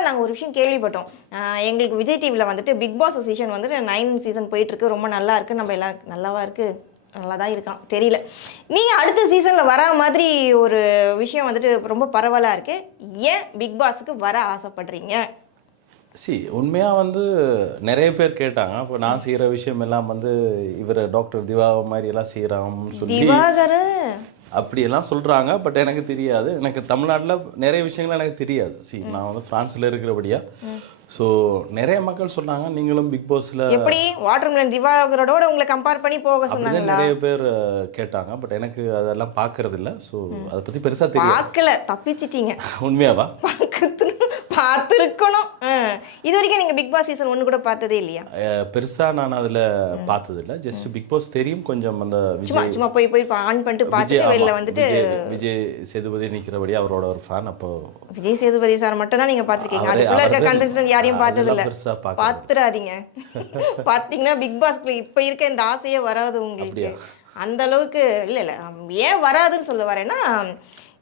ரீசெண்டாக நாங்கள் ஒரு விஷயம் கேள்விப்பட்டோம். எங்களுக்கு விஜய் டிவியில் வந்துட்டு பிக் பாஸ் சீசன் வந்துட்டு 9 சீசன் போயிட்டுருக்கு, ரொம்ப நல்லா இருக்குது. நம்ம எல்லாரும் நல்லாவா இருக்குது, நல்லா தான் இருக்கான் தெரியல. நீங்கள் அடுத்த சீசனில் வர மாதிரி ஒரு விஷயம் வந்துட்டு ரொம்ப பரவலாக இருக்குது. ஏன் பிக் பாஸுக்கு வர ஆசைப்படுறீங்க? உண்மையாக வந்து நிறைய பேர் கேட்டாங்க. இப்போ நான் செய்கிற விஷயம் எல்லாம் வந்து இவர் டாக்டர் திவா மாதிரி எல்லாம் செய்கிறான்னு சொல்லி அப்படியெல்லாம் சொல்கிறாங்க. பட் எனக்கு தெரியாது. எனக்கு தமிழ்நாட்டில் நிறைய விஷயங்கள் எனக்கு தெரியாது. நான் வந்து ஃப்ரான்ஸில் இருக்கிறபடியா. ஸோ நிறைய மக்கள் சொன்னாங்க நீங்களும் பிக் பாஸில் எப்படி வாட்டர்மெலன் திவாகரோட உங்களை கம்பேர் பண்ணி போக சொன்னாங்க. நிறைய பேர் கேட்டாங்க. பட் எனக்கு அதெல்லாம் பார்க்கறது இல்லை. ஸோ அதை பற்றி பெருசாக தெரியும். பார்க்கல, தப்பிச்சிட்டீங்க. உண்மையாவா? பார்த்துருக்கணும். இது வரைக்கும் நீங்கள் பிக் பாஸ் சீசன் 1 கூட பார்த்ததே இல்லையா? பெருசாக நான் அதில் பார்த்தது இல்லை. ஜஸ்ட் பிக் பாஸ் தெரியும் கொஞ்சம். அந்த சும்மா போய் ஆன் பண்ணிட்டு பார்த்துட்டு வெளில வந்துட்டு விஜய் சேதுபதி நிற்கிறபடி அவரோட ஒரு ஃபேன். அப்போ விஜய் சேதுபதி சார் மட்டும் தான் நீங்கள் பார்த்துருக்கீங்க. அதுக்குள்ளே இருக்க கண்டஸ்டன்ட் யாரையும் பார்த்தது இல்லை. பார்த்துடாதீங்க. பார்த்தீங்கன்னா பிக் பாஸ்க்குள்ள இப்போ இருக்க இந்த ஆசையே வராது உங்களுக்கு. அந்த அளவுக்கு இல்லை. ஏன் வராதுன்னு சொல்ல வரேன்னா,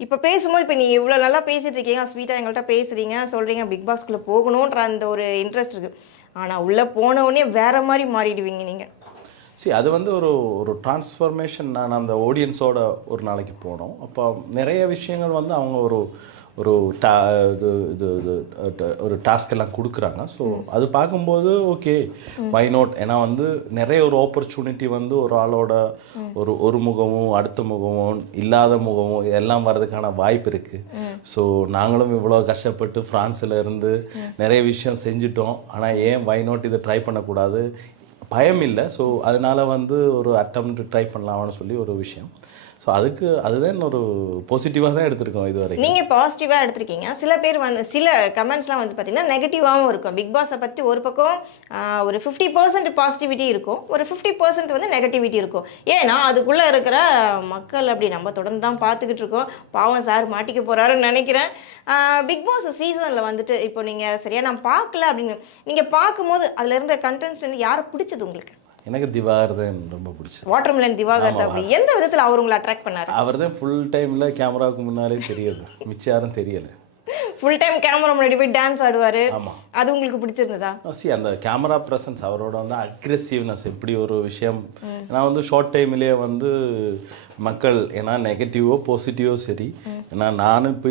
இப்போ பேசும்போது இப்போ நீங்கள் இவ்வளோ நல்லா பேசிகிட்டு இருக்கீங்க, ஸ்வீட்டாக எங்கள்கிட்ட பேசுகிறீங்க, சொல்கிறீங்க பிக் பாஸ்க்குள்ளே போகணுன்ற அந்த ஒரு இன்ட்ரெஸ்ட் இருக்குது. ஆனால் உள்ளே போனவுடனே வேறு மாதிரி மாறிடுவீங்க நீங்கள். அது வந்து ஒரு டிரான்ஸ்ஃபர்மேஷன். நான் அந்த ஆடியன்ஸோட ஒரு நாளைக்கு போனோம். அப்போ நிறைய விஷயங்கள் வந்து அவங்க ஒரு ஒரு டாஸ்க் எல்லாம் கொடுக்குறாங்க. ஸோ அது பார்க்கும்போது ஓகே, வை நாட். ஏன்னா வந்து நிறைய ஒரு ஆப்பர்ச்சுனிட்டி வந்து ஒரு ஆளோட ஒரு முகமும் அடுத்த முகமும் இல்லாத முகமும் எல்லாம் வர்றதுக்கான வாய்ப்பு இருக்குது. ஸோ நாங்களும் இவ்வளோ கஷ்டப்பட்டு ஃப்ரான்ஸில் இருந்து நிறைய விஷயம் செஞ்சுட்டோம். ஆனால் ஏன் வை நாட் இதை ட்ரை பண்ணக்கூடாது, பயம் இல்லை. ஸோ அதனால வந்து ஒரு அட்டெம்ப்ட் ட்ரை பண்ணலாம்னு சொல்லி ஒரு விஷயம். ஸோ அதுதான் ஒரு பாசிட்டிவாக தான் எடுத்திருக்கோம் இது வரைக்கும். நீங்கள் பாசிட்டிவாக எடுத்திருக்கீங்க. சில பேர் வந்து சில கமெண்ட்ஸ்லாம் வந்து பார்த்தீங்கன்னா நெகட்டிவாகவும் இருக்கும். பிக் பாஸை பற்றி ஒரு பக்கம் ஒரு 50% பாசிட்டிவிட்டி இருக்கும், ஒரு 50% வந்து நெகட்டிவிட்டி இருக்கும். ஏன்னா அதுக்குள்ளே இருக்கிற மக்கள் அப்படி நம்ம தொடர்ந்து தான் பார்த்துக்கிட்டு இருக்கோம். பாவம் சார் மாட்டிக்க போகிறாருன்னு நினைக்கிறேன். பிக் பாஸ் சீசனில் வந்துட்டு இப்போ நீங்கள் சரியாக நான் பார்க்கல அப்படின்னு நீங்கள் பார்க்கும்போது அதில் இருந்த கண்டென்ட்ஸ் வந்து யாரை பிடிச்சது உங்களுக்கு? எனக்கு திவாகர் தான் ரொம்ப பிடிச்சது. வாட்டர்மெலன் திவாகர் தான். அப்படி எந்த விதத்தில் அவர் உங்களை அட்ராக்ட் பண்ணார்? அவர் தான் ஃபுல் டைமில் கேமராவுக்கு முன்னாலே தெரியுது, மிச்சம் யாரும் தெரியலை. ஃபுல் டைம் கேமரா முன்னாடி போய் டான்ஸ் ஆடுவார். ஆமாம், அது உங்களுக்கு பிடிச்சிருந்ததா? அந்த கேமரா ப்ரெசன்ஸ், அவரோட வந்து அக்ரெசிவ்னஸ், இப்படி ஒரு விஷயம். நான் வந்து ஷார்ட் டைம்லேயே வந்து மக்கள் ஏன்னா நெகட்டிவோ பாசிட்டிவோ சரி, ஏன்னா நானும் இப்போ